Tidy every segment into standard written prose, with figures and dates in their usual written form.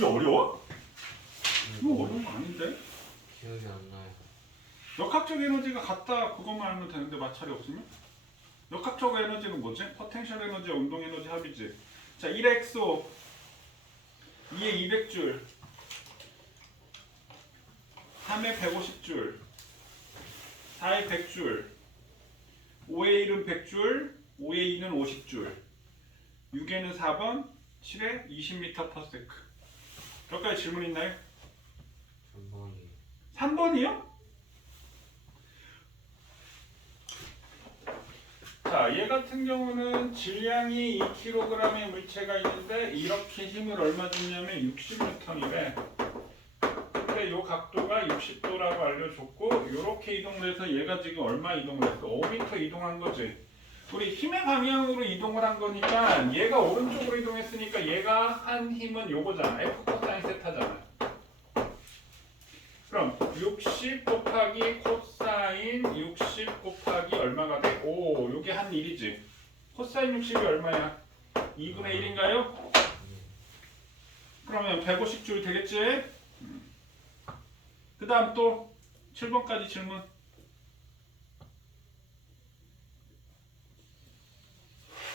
이게 어려워? 이거 어려운 거 아닌데? 기억이 안 나요. 역학적 에너지가 같다 그것만 알면 되는데 마찰이 없으면? 역학적 에너지는 뭐지? 포텐셜 에너지와 운동 에너지 합이지. 자, 1의 엑소 2의 200줄 3의 150줄 4의 100줄 5의 1은 100줄 5의 2는 50줄 6에는 4번 7에 20m/s. 몇 가지 질문 있나요? 3번이 3번이요? 자, 얘 같은 경우는 질량이 2kg의 물체가 있는데 이렇게 힘을 얼마 줬냐면 60N이래. 근데 요 각도가 60도라고 알려줬고 이렇게 이동을 해서 얘가 지금 얼마 이동을 했어? 5m 이동한 거지. 우리 힘의 방향으로 이동을 한 거니까 얘가 오른쪽으로 이동했으니까 얘가 한 힘은 요거잖아. F 코사인 세타잖아. 그럼 60 곱하기 코사인 60 곱하기 얼마가 돼? 오, 요게 한 1이지. 코사인 60이 얼마야? 2분의 1인가요? 그러면 150줄 되겠지? 그 다음 또 7번까지 질문.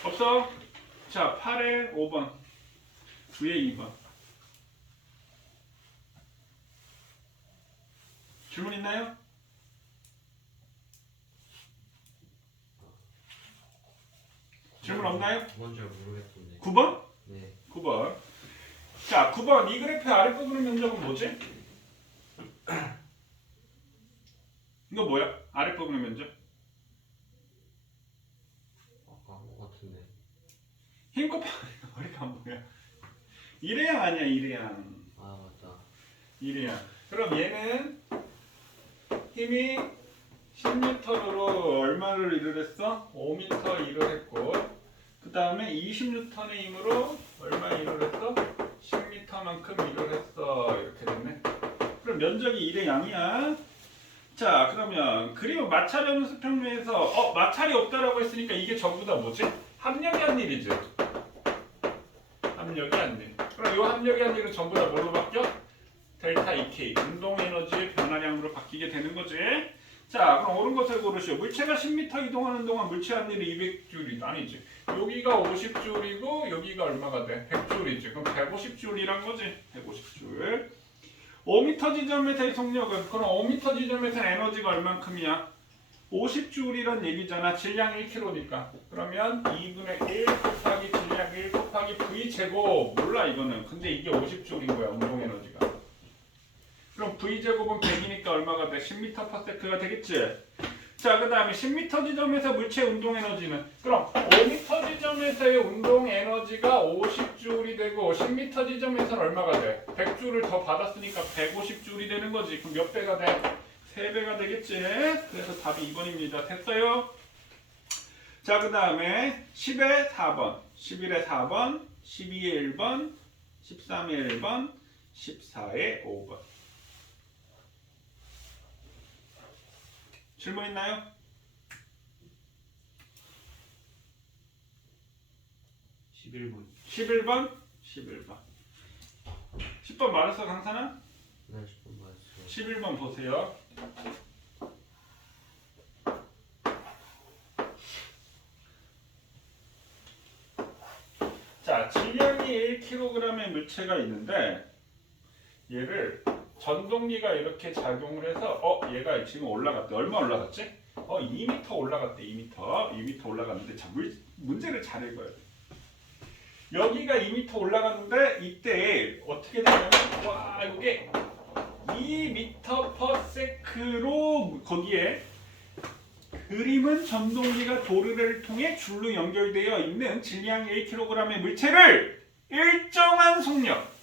없어? 자, 8에 5번 9에 2번 질문 있나요? 질문 없나요? 9번 잘 모르겠던데. 9번? 네. 9번. 자, 9번. 이 그래프의 아랫부분의 면적은 뭐지? 이거 뭐야? 아랫부분의 면적? 아까 것 같은데. 힘 곱하기 머리가 뭐야? 1의 양 아니야, 1의 양. 아 맞다. 1의 양. 그럼 얘는 힘이 10N으로 얼마를 일을 했어? 5m 일을 했고 그 다음에 20N의 힘으로 얼마 일을 했어? 10m만큼 일을 했어. 이렇게 됐네. 그럼 면적이 1의 양이야. 자, 그러면 그리고 마찰 없는 수평면에서 마찰이 없다라고 했으니까 이게 전부 다 뭐지? 합력이 한 일이지. 합력이 한 일. 그럼 이 합력이 한 일은 전부 다 뭘로 바뀌어? 델타 EK 운동 에너지의 변화량으로 바뀌게 되는 거지. 자, 그럼 옳은 것을 고르시오. 물체가 10m 이동하는 동안 물체 한 일이 200줄이 아니지. 여기가 50줄이고 여기가 얼마가 돼? 100줄이지. 그럼 150줄이란 거지. 150줄. 5m 지점에서의 속력은 그럼 5m 지점에서 에너지가 얼만큼이야? 50줄이란 얘기잖아. 질량 1kg니까. 그러면 2분의 1 곱하기 질량 1 곱하기 V 제곱. 몰라 이거는. 근데 이게 50줄인 거야. 운동 에너지가. 그럼 V제곱은 100이니까 얼마가 돼? 10m/s가 되겠지? 자, 그 다음에 10m 지점에서 물체 운동 에너지는 그럼 5m 지점에서의 운동 에너지가 50줄이 되고 10m 지점에서는 얼마가 돼? 100줄을 더 받았으니까 150줄이 되는 거지. 그럼 몇 배가 돼? 3배가 되겠지? 그래서 답이 2번입니다. 됐어요? 자, 그 다음에 10에 4번, 11에 4번, 12에 1번, 13에 1번, 14에 5번. 질문 있나요? 11번. 11번? 11번. 10번 말했어, 강사나? 네, 10번 맞았어요. 11번 보세요. 자, 질량이 1kg의 물체가 있는데 얘를 전동기가 이렇게 작용을 해서 얘가 지금 올라갔대. 얼마 올라갔지? 2m 올라갔대. 2m 올라갔는데 자, 문제를 잘 읽어야 돼. 여기가 2m 올라갔는데 이때 어떻게 되냐면 와, 이게 2m/s로 거기에 그림은 전동기가 도르래를 통해 줄로 연결되어 있는 질량 1kg의 물체를 일정한 속력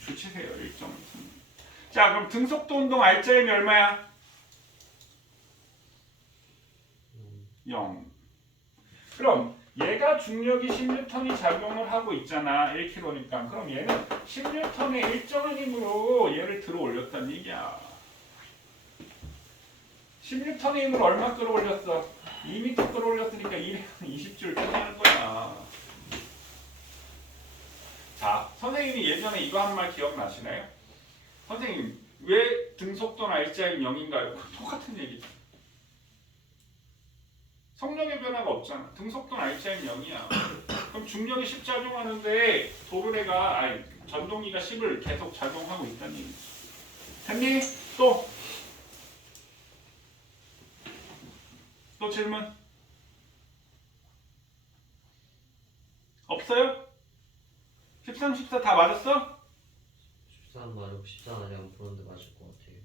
주치세요. 일정한 속력. 자, 그럼 등속도 운동 R자임이 얼마야? 0. 그럼 얘가 중력이 10N이 작용을 하고 있잖아. 1kg니까. 그럼 얘는 10N의 일정한 힘으로 얘를 들어 올렸다는 얘기야. 10N의 힘으로 얼마 끌어올렸어? 2m 끌어올렸으니까 1에 20줄 끝나는 거야. 자, 선생님이 예전에 이거 한 말 기억나시나요? 선생님 왜 등속도는 R자임 0인가요? 똑같은 얘기죠. 성력의 변화가 없잖아. 등속도는 R자임 0이야. 그럼 중력이 10 작용하는데 도르래가 아니 전동기가 10을 계속 작용하고 있다는 얘기지. 됐니? 또 질문? 없어요? 13, 14 다 맞았어? 13 맞고 14 아직 안 풀었는데 맞을 것 같아요.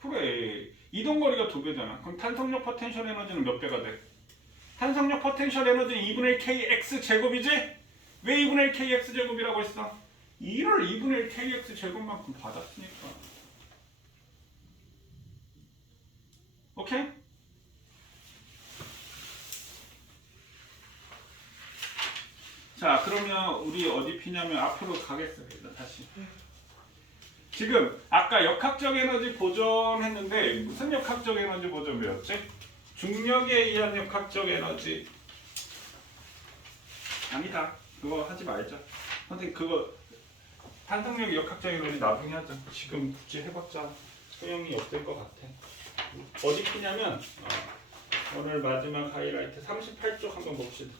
그래. 이동거리가 2배잖아. 그럼 탄성력 포텐셜 에너지는 몇 배가 돼? 탄성력 포텐셜 에너지는 2분의 1 kx 제곱이지? 왜 2분의 1 kx 제곱이라고 했어? 2를 2분의 1 kx 제곱만큼 받았으니까. 오케이? 자, 그러면 우리 어디 피냐면 앞으로 가겠습니다. 다시. 지금 아까 역학적 에너지 보존했는데 무슨 역학적 에너지 보존 배웠지? 중력에 의한 역학적 에너지. 아니다. 그거 하지 말자. 선생님 그거 탄성력 역학적 에너지 나중에 하자. 지금 굳이 해봤자 소용이 없을 것 같아. 어디 피냐면 오늘 마지막 하이라이트 38쪽 한번 봅시다.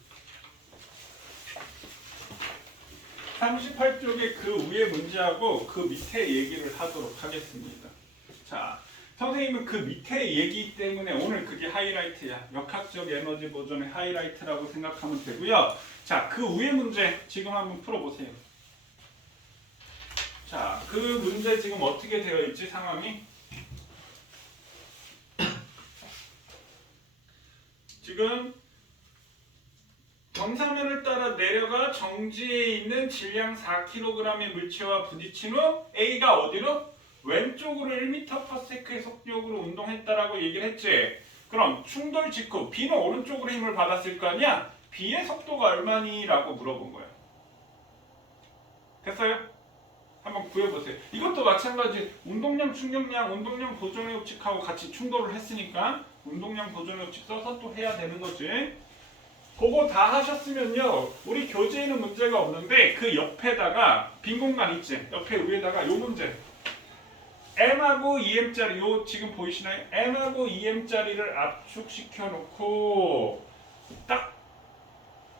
38쪽에 그 위에 문제하고 그 밑에 얘기를 하도록 하겠습니다. 자, 선생님은 그 밑에 얘기 때문에 오늘 그게 하이라이트야. 역학적 에너지 보존의 하이라이트라고 생각하면 되고요. 자, 그 위에 문제 지금 한번 풀어보세요. 자, 그 문제 지금 어떻게 되어 있지 상황이? 지금 경사면을 따라 내려가 정지에 있는 질량 4kg의 물체와 부딪힌 후 A가 어디로? 왼쪽으로 1m/s의 속력으로 운동했다라고 얘기를 했지. 그럼 충돌 직후 B는 오른쪽으로 힘을 받았을 거 아니야? B의 속도가 얼마니? 라고 물어본 거야. 됐어요? 한번 구해보세요. 이것도 마찬가지 운동량, 충격량, 운동량 보존의 법칙하고 같이 충돌을 했으니까 운동량 보존의 법칙 써서 또 해야 되는 거지. 그거 다 하셨으면요 우리 교재에는 문제가 없는데 그 옆에다가 빈 공간 있지? 옆에 위에다가 요 문제 M하고 EM짜리 요 지금 보이시나요? M하고 EM짜리를 압축시켜 놓고 딱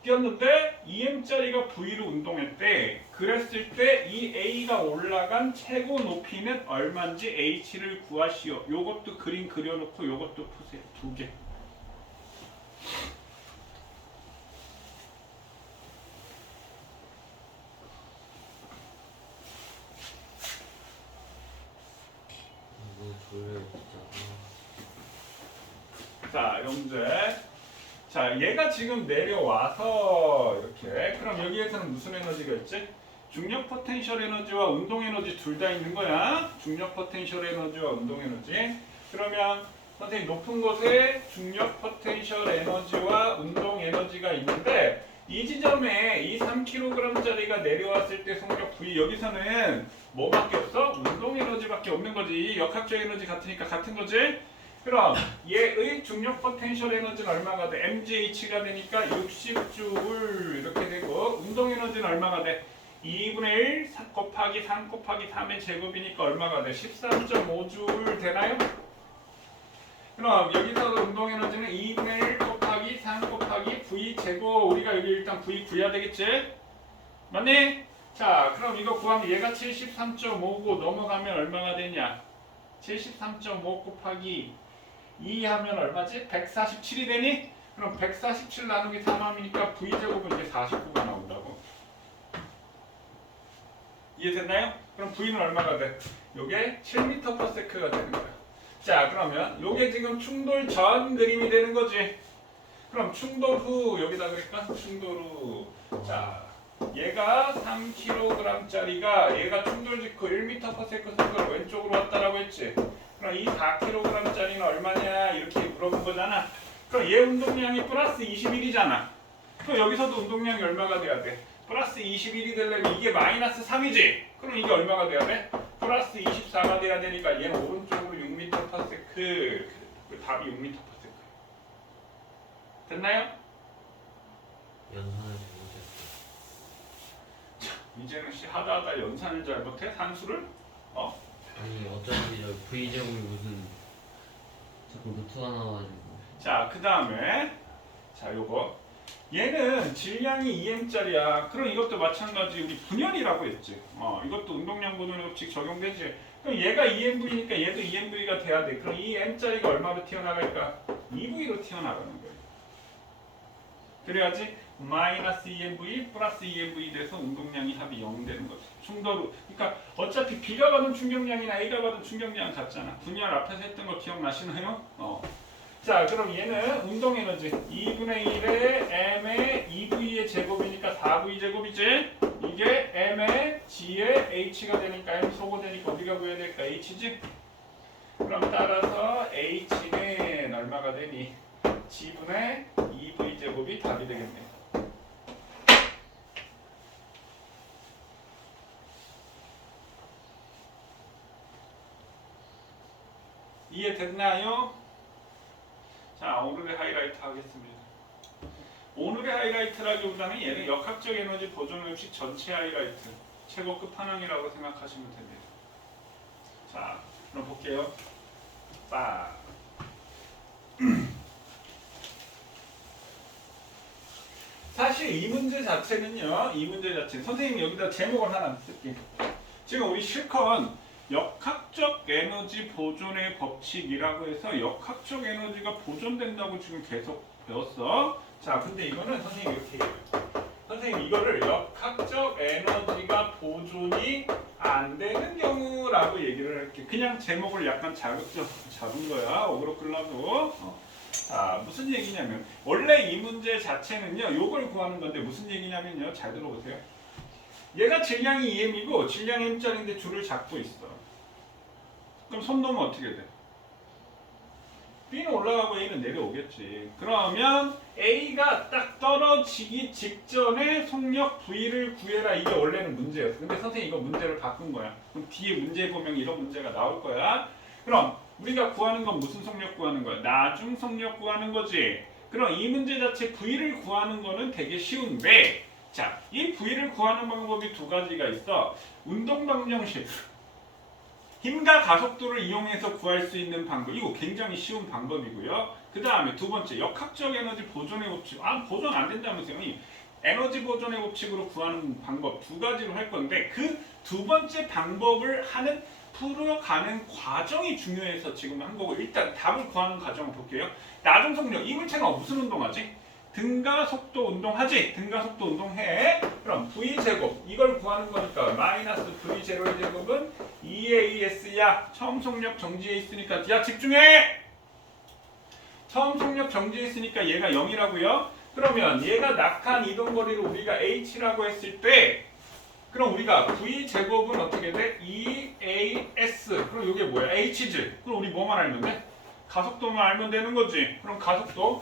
띄었는데 EM짜리가 V로 운동했대. 그랬을 때 이 A가 올라간 최고 높이는 얼마인지 H를 구하시오. 요것도 그림 그려놓고 요것도 푸세요. 2개. 너무 졸려요 진짜. 자, 영재. 자, 얘가 지금 내려와서 이렇게. 그럼 여기에서는 무슨 에너지가 있지? 중력 포텐셜 에너지와 운동 에너지 둘 다 있는 거야. 중력 포텐셜 에너지와 운동 에너지. 그러면 선생님 높은 곳에 중력 포텐셜 에너지와 운동 에너지가 있는데 이 지점에 이 3kg짜리가 내려왔을 때 속력 V 여기서는 뭐밖에 없어? 운동 에너지밖에 없는 거지. 역학적 에너지 같으니까 같은 거지. 그럼 얘의 중력 포텐셜 에너지는 얼마가 돼? mgh가 되니까 60줄 이렇게 되고 운동 에너지는 얼마가 돼? 2분의 1 곱하기 3 곱하기 3의 제곱이니까 얼마가 돼? 13.5줄 되나요? 그럼 여기서도 운동 에너지는 2분의 1 곱하기 3 곱하기 v 제곱 우리가 여기 일단 v 구해야 되겠지? 맞니? 자 그럼 이거 구하면 얘가 73.5고 넘어가면 얼마가 되냐? 73.5 곱하기 2 하면 얼마지? 147이 되니? 그럼 147 나누기 3하니까 V제곱은 이제 49가 나온다고. 이해됐나요? 그럼 V는 얼마가 돼? 요게 7m/s가 되는 거야. 자 그러면 요게 지금 충돌 전 그림이 되는 거지. 그럼 충돌 후 여기다 그릴까? 충돌 후. 자 얘가 3kg짜리가 얘가 충돌 직후 1m/s 속도로 왼쪽으로 왔다라고 했지. 그럼 이 4kg짜리는 얼마냐 이렇게 물어본 거잖아. 그럼 얘 운동량이 플러스 21이잖아. 그럼 여기서도 운동량이 얼마가 돼야 돼? 플러스 21이 되려면 이게 마이너스 3이지? 그럼 이게 얼마가 돼야 돼? 플러스 24가 돼야 되니까 얘는 오른쪽으로 6m/s. 그 답이 6m/s. 됐나요? 연산을 이재능 씨 하다 연산을 잘 못해? 산수를? 아니 어차피 저 V제곱이 무슨 자꾸 루트가 나와가지고. 자, 그 다음에 자, 요거 얘는 질량이 2m짜리야. 그럼 이것도 마찬가지 우리 분열이라고 했지. 이것도 운동량 분열 법칙 적용되지. 그럼 얘가 2mv니까 얘도 2mv가 돼야 돼. 그럼 이 m짜리가 얼마로 튀어나갈까? 2v로 튀어나가는 거예요. 그래야지 마이너스 2mv 플러스 2mv 돼서 운동량이 합이 0 되는 거지. 충돌로. 그러니까 어차피 B가 받은 충격량이나 A가 받은 충격량 같잖아. 분열 앞에서 했던 거 기억나시나요? 자, 그럼 얘는 운동 에너지 2분의 1의 m의 2v의 제곱이니까 4v 제곱이지. 이게 m의 g의 h가 되니까 m 소거되니까 어디가 구해야 될까? h지. 그럼 따라서 h는 얼마가 되니? g분의 2v 제곱이 답이 되겠네. 이해됐나요? 자, 오늘의 하이라이트 하겠습니다. 오늘의 하이라이트라기보다는 얘는 역학적 에너지 보존 법칙 전체 하이라이트, 최고 끝판왕이라고 생각하시면 됩니다. 자, 그럼 볼게요. 빡. 사실 이 문제 자체는요, 선생님 여기다 제목을 하나 쓸게요. 지금 우리 실컷 역학적 에너지 보존의 법칙이라고 해서 역학적 에너지가 보존된다고 지금 계속 배웠어. 자, 근데 이거는 선생님 이렇게 얘기해요. 선생님 이거를 역학적 에너지가 보존이 안 되는 경우라고 얘기를 할게. 그냥 제목을 약간 자극적으로 잡은 거야. 어그로 끌라고. 자, 무슨 얘기냐면 원래 이 문제 자체는요, 요걸 구하는 건데 무슨 얘기냐면요, 잘 들어보세요. 얘가 질량이 2m이고 질량 m짜리인데 줄을 잡고 있어. 그럼 손 놓으면 어떻게 돼? B는 올라가고 A는 내려오겠지. 그러면 A가 딱 떨어지기 직전에 속력 V를 구해라. 이게 원래는 문제였어. 근데 선생님이 이거 문제를 바꾼 거야. 그럼 뒤에 문제 보면 이런 문제가 나올 거야. 그럼 우리가 구하는 건 무슨 속력 구하는 거야? 나중 속력 구하는 거지. 그럼 이 문제 자체 V를 구하는 거는 되게 쉬운데, 자, 이 V를 구하는 방법이 두 가지가 있어. 운동 방정식. 힘과 가속도를 이용해서 구할 수 있는 방법. 이거 굉장히 쉬운 방법이고요. 그 다음에 두 번째, 역학적 에너지 보존의 법칙. 보존 안 된다면서요. 에너지 보존의 법칙으로 구하는 방법 두 가지로 할 건데, 그 두 번째 방법을 풀어가는 과정이 중요해서 지금 한 거고, 일단 답을 구하는 과정을 볼게요. 나중 속력, 이 물체가 무슨 운동하지? 등가 속도 운동하지? 등가 속도 운동해. 그럼 V제곱, 이걸 구하는 거니까 마이너스 V0의 제곱은 2AS야. 처음 속력 정지해 있으니까, 야 집중해! 처음 속력 정지해 있으니까 얘가 0이라고요? 그러면 얘가 낙한 이동거리를 우리가 H라고 했을 때, 그럼 우리가 V제곱은 어떻게 돼? 2AS. 그럼 이게 뭐야? H지. 그럼 우리 뭐만 알면 돼? 가속도만 알면 되는 거지. 그럼 가속도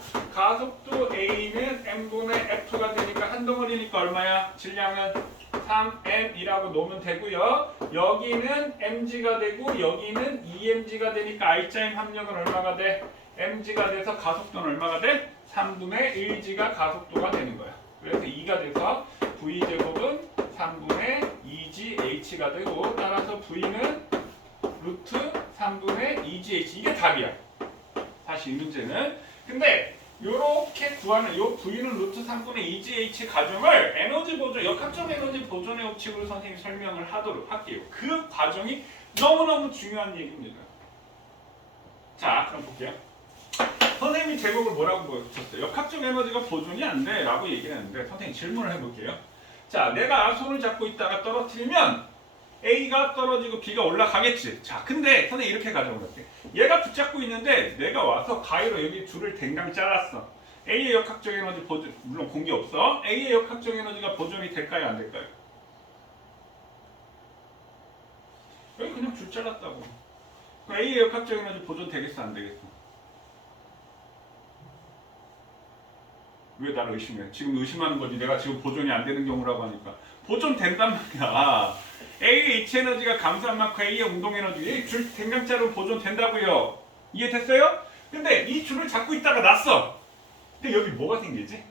A는 m분의 F가 되니까 한 덩어리니까 얼마야? 질량은 3m이라고 놓으면 되고요. 여기는 mg가 되고 여기는 2mg가 되니까 I자임 합력은 얼마가 돼? mg가 돼서 가속도는 얼마가 돼? 3분의 1g가 가속도가 되는 거야. 그래서 2가 돼서 V제곱은 3분의 2gH가 되고, 따라서 V는 루트 3분의 2gh. 이게 답이야. 사실 이 문제는. 근데 요렇게 구하는 요 V는 루트 3분의 2gh 과정을 에너지 보존, 역학적 에너지 보존의 법칙으로 선생님이 설명을 하도록 할게요. 그 과정이 너무너무 중요한 얘기입니다. 자, 그럼 볼게요. 선생님이 제목을 뭐라고 붙였어요? 역학적 에너지가 보존이 안 돼 라고 얘기를 했는데, 선생님 질문을 해볼게요. 자, 내가 손을 잡고 있다가 떨어뜨리면 A가 떨어지고 B가 올라가겠지. 자, 근데 선생님 이렇게 가져온 것 같아. 얘가 붙잡고 있는데 내가 와서 가위로 여기 줄을 댕강 잘랐어. A의 역학적 에너지 보존, 물론 공기 없어. A의 역학적 에너지가 보존이 될까요, 안 될까요? 여기 그냥 줄 잘랐다고. 그럼 A의 역학적 에너지 보존 되겠어, 안 되겠어? 왜 나를 의심해? 지금 의심하는 거지. 내가 지금 보존이 안 되는 경우라고 하니까. 보존 된단 말이야. A의 H 에너지가 감소한 만큼 A의 운동 에너지, 줄 댕강자로 보존 된다고요. 이해됐어요? 근데 이 줄을 잡고 있다가 났어. 근데 여기 뭐가 생기지?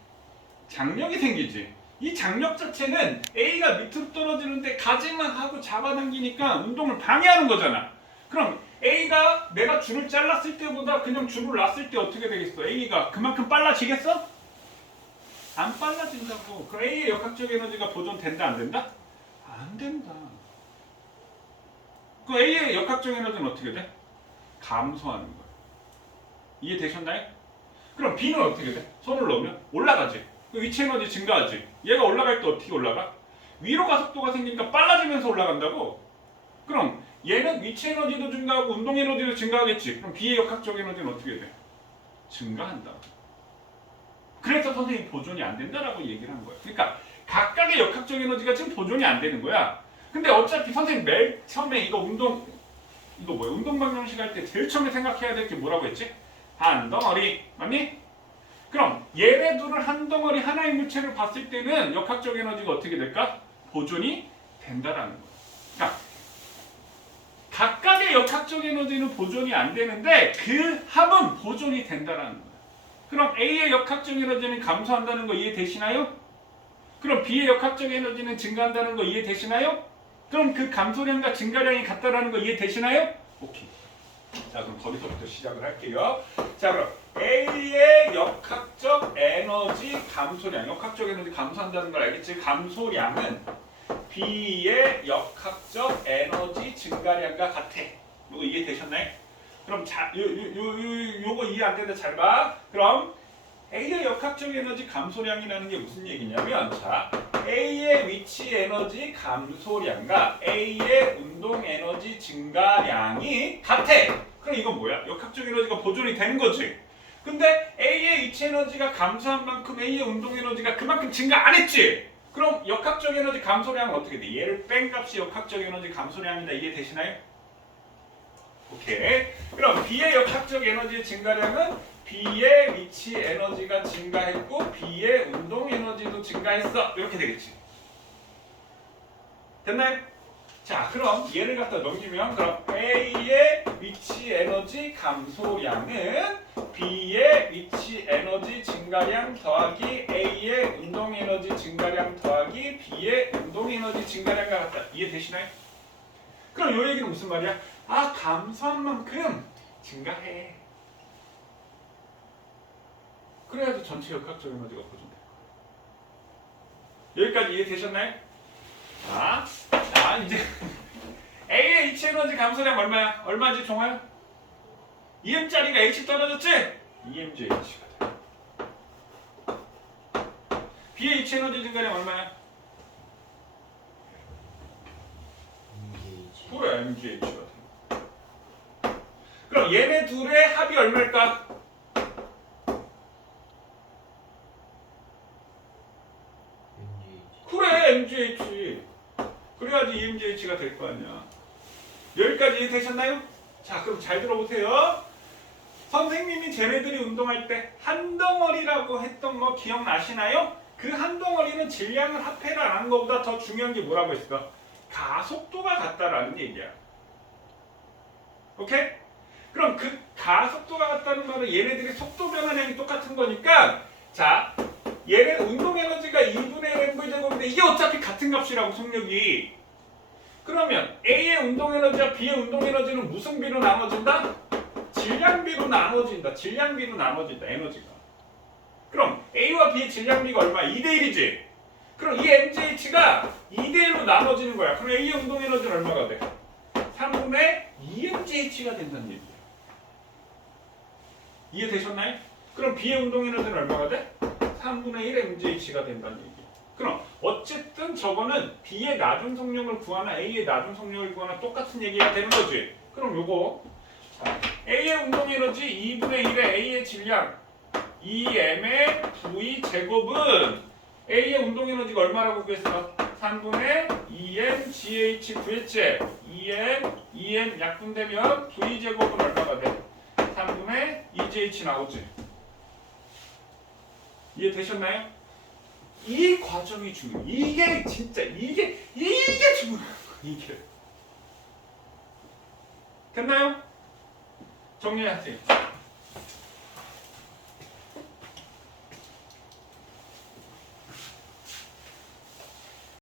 장력이 생기지. 이 장력 자체는 A가 밑으로 떨어지는데 가지만 하고 잡아당기니까 운동을 방해하는 거잖아. 그럼 A가 내가 줄을 잘랐을 때보다 그냥 줄을 놨을 때 어떻게 되겠어? A가 그만큼 빨라지겠어? 안 빨라진다고. 그럼 A의 역학적 에너지가 보존된다 안 된다? 안 된다. 그 A의 역학적 에너지는 어떻게 돼? 감소하는 거야. 이해되셨나요? 그럼 B는 어떻게 돼? 손을 넣으면 올라가지. 그 위치 에너지 증가하지. 얘가 올라갈 때 어떻게 올라가? 위로 가속도가 생기니까 빨라지면서 올라간다고? 그럼 얘는 위치 에너지도 증가하고 운동 에너지도 증가하겠지. 그럼 B의 역학적 에너지는 어떻게 돼? 증가한다. 그래서 선생님이 보존이 안 된다라고 얘기를 한 거야. 그러니까 각각의 역학적 에너지가 지금 보존이 안 되는 거야. 근데 어차피 선생님 맨 처음에 이거 뭐야? 운동 방정식 할 때 제일 처음에 생각해야 될 게 뭐라고 했지? 한 덩어리. 맞니? 그럼 얘네 둘을 한 덩어리 하나의 물체를 봤을 때는 역학적 에너지가 어떻게 될까? 보존이 된다라는 거야. 그러니까 각각의 역학적 에너지는 보존이 안 되는데 그 합은 보존이 된다라는 거야. 그럼 A의 역학적 에너지는 감소한다는 거 이해되시나요? 그럼 B의 역학적 에너지는 증가한다는 거 이해되시나요? 그럼 그 감소량과 증가량이 같다라는 거 이해되시나요? 오케이. 자, 그럼 거기서부터 시작을 할게요. 자, 그럼 A의 역학적 에너지 감소량, 역학적 에너지 감소한다는 걸 알겠지? 감소량은 B의 역학적 에너지 증가량과 같아. 이거 이해되셨나요? 그럼 요거 이해 안 되는데 잘 봐. 그럼 A의 역학적 에너지 감소량이라는 게 무슨 얘기냐면, 자, A의 위치 에너지 감소량과 A의 운동 에너지 증가량이 같아. 그럼 이건 뭐야? 역학적 에너지가 보존이 되는 거지. 근데 A의 위치 에너지가 감소한 만큼 A의 운동 에너지가 그만큼 증가 안 했지. 그럼 역학적 에너지 감소량은 어떻게 돼? 얘를 뺀 값이 역학적 에너지 감소량이다. 이해되시나요? 오케이. 그럼 B의 역학적 에너지 증가량은 B의 위치 에너지가 증가했고 B의 운동 에너지도 증가했어. 이렇게 되겠지. 됐나요? 자, 그럼 얘를 갖다 넘기면 그럼 A의 위치 에너지 감소량은 B의 위치 에너지 증가량 더하기 A의 운동 에너지 증가량 더하기 B의 운동 에너지 증가량과 같다. 이해되시나요? 그럼 요 얘기는 무슨 말이야? 아, 감소한 만큼 증가해. 그래야지 전체 역학적 에너지가 보존돼. 여기까지 이해되셨나요? 자, 이제 A의 위치 에너지 감소량 얼마야? 얼마지 종아야? 2m짜리가 H 떨어졌지? 2mgH가 돼. B의 위치 에너지 증가량 얼마야? 그래, mgH가 돼. 그럼 얘네 둘의 합이 얼마일까? 그래, mgh. 그래야지 EMGH가 될 거 아니야. 여기까지 이해되셨나요? 자, 그럼 잘 들어보세요. 선생님이 쟤네들이 운동할 때 한 덩어리라고 했던 거 기억나시나요? 그 한 덩어리는 질량을 합해를 안 한 것보다 더 중요한 게 뭐라고 했어? 가속도가 같다라는 얘기야. 오케이? 그럼 그 가속도가 같다는 말은 얘네들이 속도 변화량이 똑같은 거니까, 자, 얘는 운동 에너지가 2분의 1 mv 제곱인데 이게 어차피 같은 값이라고, 속력이. 그러면 A의 운동 에너지와 B의 운동 에너지는 무슨 비로 나눠진다? 질량비로 나눠진다. 질량비로 나눠진다, 에너지가. 그럼 A와 B의 질량비가 얼마야? 2대 1이지. 그럼 이 mgH가 2대 1로 나눠지는 거야. 그럼 A의 운동 에너지는 얼마가 돼? 3분의 2mgH가 된다는 얘기야. 이해되셨나요? 그럼 B의 운동 에너지는 얼마가 돼? 3분의 1 mgH가 된다는 얘기야. 그럼 어쨌든 저거는 B의 나중 속력을 구하나 A의 나중 속력을 구하나 똑같은 얘기가 되는 거지. 그럼 요거, 자, A의 운동 에너지 2분의 1의 A의 질량 2m의 V 제곱은 A의 운동 에너지가 얼마라고 구했어? 3분의 2mgH 구했지? 2m 약분되면 V 제곱은 얼마가 돼? 3분의 2gH 나오지. 이해되셨나요? 이 과정이 중요해. 이게 진짜 이게 중요한 거야. 이게. 됐나요? 정리하세요.